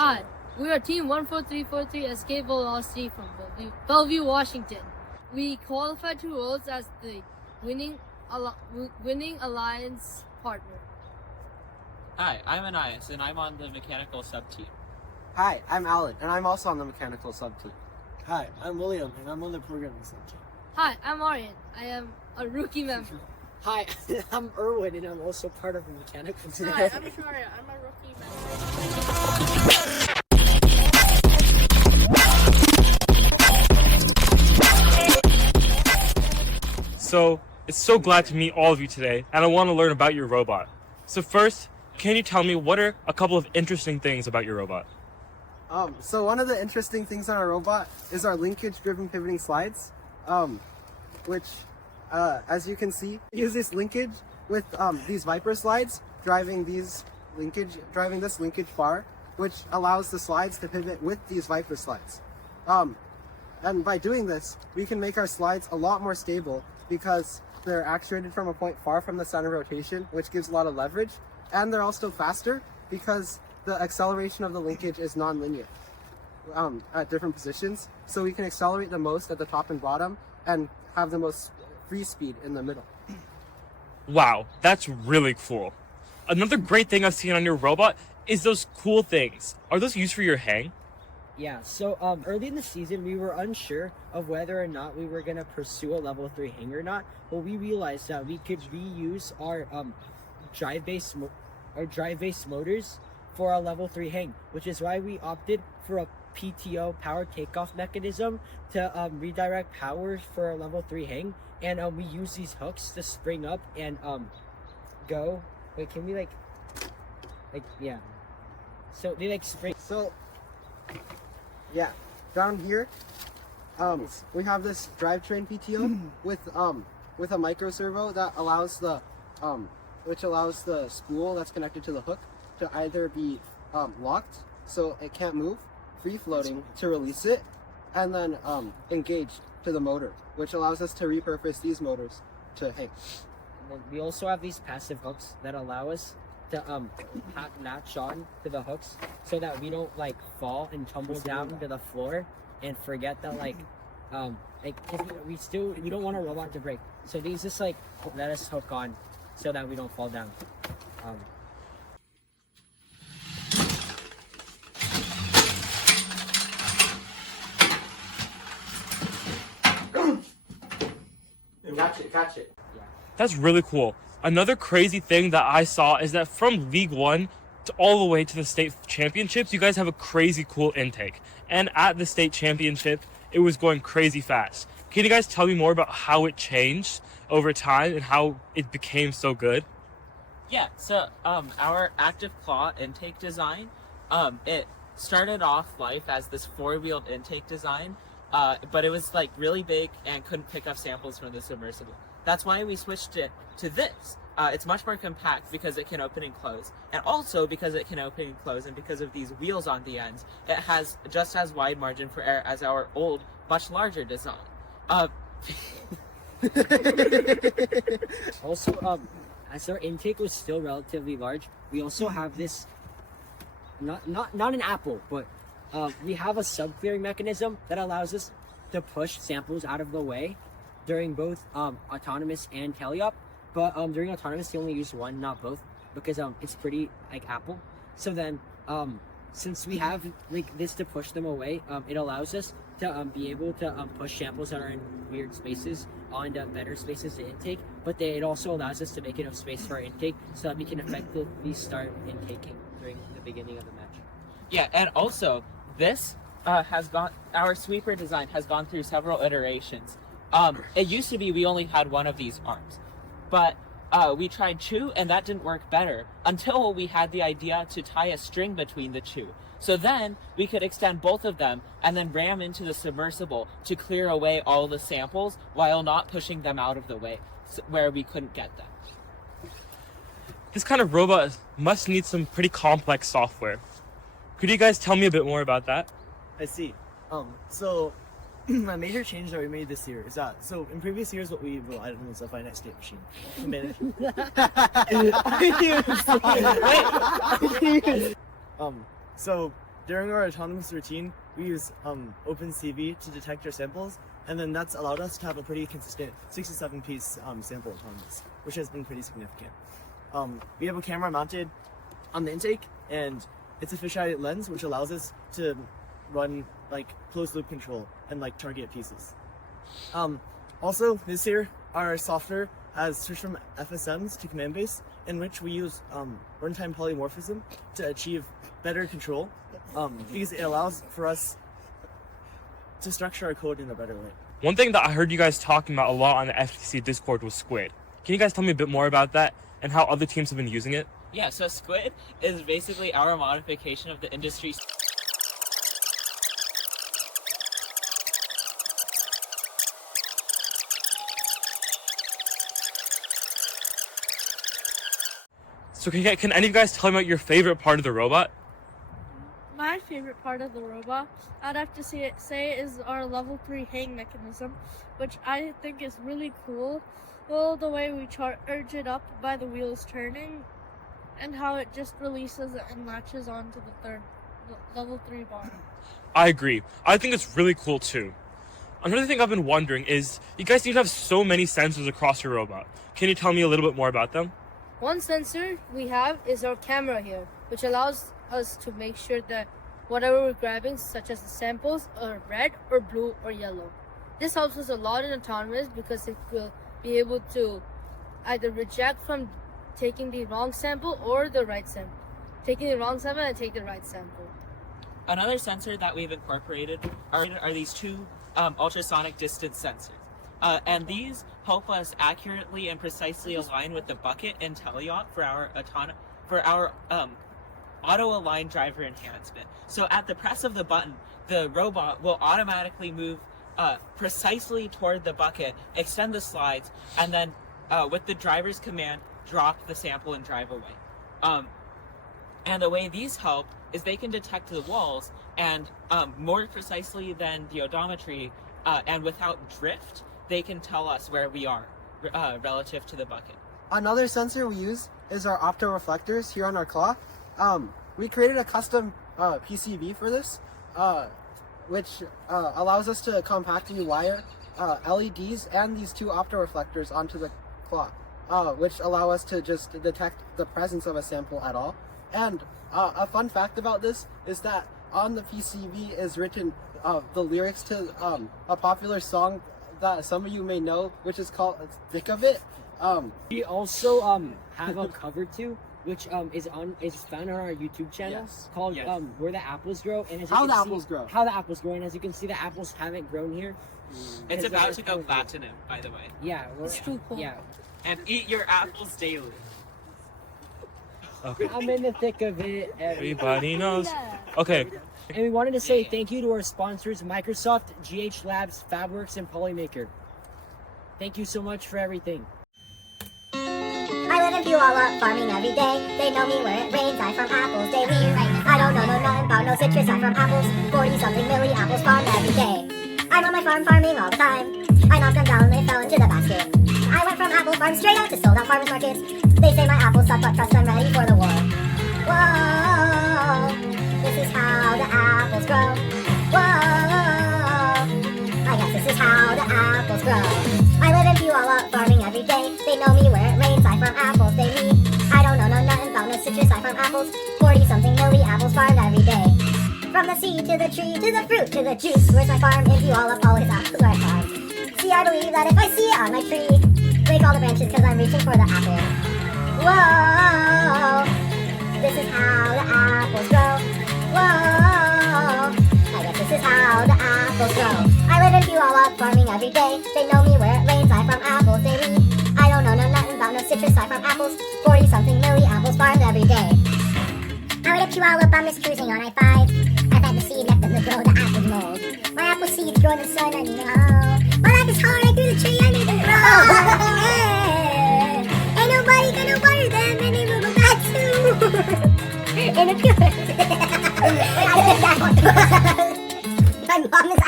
Hi, we are Team 14343 Escape Velocity from Bellevue, Washington. We qualified to roles as the winning alliance partner. Hi, I'm Anais, and I'm on the mechanical sub-team. Hi, I'm Alan, and I'm also on the mechanical sub-team. Hi, I'm William, and I'm on the programming sub-team. Hi, I'm Aryan. I am a rookie member. Hi, I'm Erwin, and I'm also part of the mechanical team. Hi, I'm Sharia. I'm a rookie member. So, it's so glad to meet all of you today, and I want to learn about your robot. So first, can you tell me what are a couple of interesting things about your robot? So one of the interesting things on our robot is our linkage-driven pivoting slides, which, as you can see, uses linkage with these Viper slides driving this linkage bar, which allows the slides to pivot with these Viper slides. And by doing this, we can make our slides a lot more stable because they're actuated from a point far from the center of rotation, which gives a lot of leverage, and they're also faster because the acceleration of the linkage is non-linear at different positions, so we can accelerate the most at the top and bottom and have the most free speed in the middle. Wow, that's really cool. Another great thing I've seen on your robot is those cool things. Are those used for your hang? Yeah, so early in the season, we were unsure of whether or not we were going to pursue a level 3 hang or not, but we realized that we could reuse our drive-based motors for a level 3 hang, which is why we opted for a PTO power takeoff mechanism to redirect power for a level 3 hang, and we use these hooks to spring up and go. Wait, can we yeah? So they spring. So yeah, down here, we have this drivetrain PTO with a micro servo that allows which allows the spool that's connected to the hook to either be locked so it can't move, free floating to release it, and then engaged to the motor, which allows us to repurpose these motors to hang. And then we also have these passive hooks that allow us to latch on to the hooks so that we don't fall and tumble down to the floor and forget that we don't want our robot to break. So these just let us hook on so that we don't fall down. Catch it. Yeah. That's really cool. Another crazy thing that I saw is that from League 1 to all the way to the state championships, you guys have a crazy cool intake. And at the state championship, it was going crazy fast. Can you guys tell me more about how it changed over time and how it became so good? Yeah, so our active claw intake design, it started off life as this 4-wheeled intake design, but it was really big and couldn't pick up samples from the submersible. That's why we switched it to this. It's much more compact because it can open and close, and also because it can open and close, and because of these wheels on the ends, it has just as wide margin for error as our old, much larger design. Also, as our intake was still relatively large, we also have this not an apple, but we have a sub-clearing mechanism that allows us to push samples out of the way during both autonomous and teleop. But during autonomous, you only use one, not both, because it's pretty Apple. So then, since we have this to push them away, it allows us to be able to push samples that are in weird spaces onto better spaces to intake. But it also allows us to make enough space for our intake so that we can effectively start intaking during the beginning of the match. Yeah, and also this our sweeper design has gone through several iterations. It used to be we only had one of these arms, but we tried two and that didn't work better until we had the idea to tie a string between the two. So then we could extend both of them and then ram into the submersible to clear away all the samples while not pushing them out of the way where we couldn't get them. This kind of robot must need some pretty complex software. Could you guys tell me a bit more about that? I see. So a major change that we made this year is that, so in previous years what we relied on was a finite state machine to manage. So during our autonomous routine, we use OpenCV to detect our samples, and then that's allowed us to have a pretty consistent 67-piece sample autonomous, which has been pretty significant. We have a camera mounted on the intake, and it's a fisheye lens, which allows us to run like closed loop control and like target pieces. Also, this year, our software has switched from FSMs to command base, in which we use runtime polymorphism to achieve better control, because it allows for us to structure our code in a better way. One thing that I heard you guys talking about a lot on the FTC Discord was Squid. Can you guys tell me a bit more about that and how other teams have been using it? Yeah, so Squid is basically our modification of the industry. So can any of you guys tell me about your favorite part of the robot? My favorite part of the robot, I'd have to say is our level 3 hang mechanism, which I think is really cool. Well, the way we charge it up by the wheels turning, and how it just releases and latches onto the level 3 bar. I agree. I think it's really cool too. Another thing I've been wondering is, you guys seem to have so many sensors across your robot. Can you tell me a little bit more about them? One sensor we have is our camera here, which allows us to make sure that whatever we're grabbing, such as the samples, are red or blue or yellow. This helps us a lot in autonomous because it will be able to either reject from taking the wrong sample or the right sample. Taking the wrong sample and take the right sample. Another sensor that we've incorporated are these two ultrasonic distance sensors. And these help us accurately and precisely align with the bucket and teleop for our auto-align driver enhancement. So at the press of the button, the robot will automatically move precisely toward the bucket, extend the slides, and then with the driver's command, drop the sample and drive away. And the way these help is they can detect the walls and more precisely than the odometry and without drift, they can tell us where we are relative to the bucket. Another sensor we use is our optoreflectors here on our claw. We created a custom PCB for this, which allows us to compactly wire LEDs and these two optoreflectors onto the claw, which allow us to just detect the presence of a sample at all. And a fun fact about this is that on the PCB is written the lyrics to a popular song that some of you may know, which is called "Thick of It." We also have a cover too, which is found on our YouTube channel, Yes. called Yes. Where the Apples Grow, and as you How can the see, apples grow. How the apples grow, and as you can see, the apples haven't grown here. It's Because about they're to go kind of- platinum, by the way. Yeah, It's too cool. yeah. And eat your apples daily. Okay. I'm in the thick of it. Everybody knows. Okay. And we wanted to say thank you to our sponsors, Microsoft, GH Labs, Fabworks, and Polymaker. Thank you so much for everything. I live in Puyallup, farming every day. They know me where it rains, I from apples daily. I don't know nothing about no citrus, I from apples. 40-something milli apples farmed every day. I'm on my farm farming all the time. I knocked them down, they fell into the basket. I went from apple farm straight out to sold out farmers markets. They say my apples suck, but trust I'm ready for the war. Whoa, this is how the apples grow. Whoa, I guess this is how the apples grow. I live in Puyallup, farming every day. They know me where it rains, I from apples daily. I don't know nothing about no citrus, I from apples. 40-something milli apples farmed every day. From the seed to the tree, to the fruit, to the juice. Where's my farm? In Puyallup, all his apples where I farm. See, I believe that if I see it on my tree, break all the branches cause I'm reaching for the apple. Whoa, this is how the apples grow. Whoa, I guess this is how the apples grow. I live in Puyallup, farming every day. They know me where it rains, I from apples daily. I don't know nothing about no citrus, I from apples. 40-something milli apples farmed every day. Out at Puyallup, I'm just cruising on I-5. I plant the seed, let them grow, the apples mold. My apple seeds grow in the sun, I need them all. My life is hard, I grew the tree, I made them grow. Hey, ain't nobody gonna water them, and they will go bad too. In a pure. Wait, I did that one. My mom is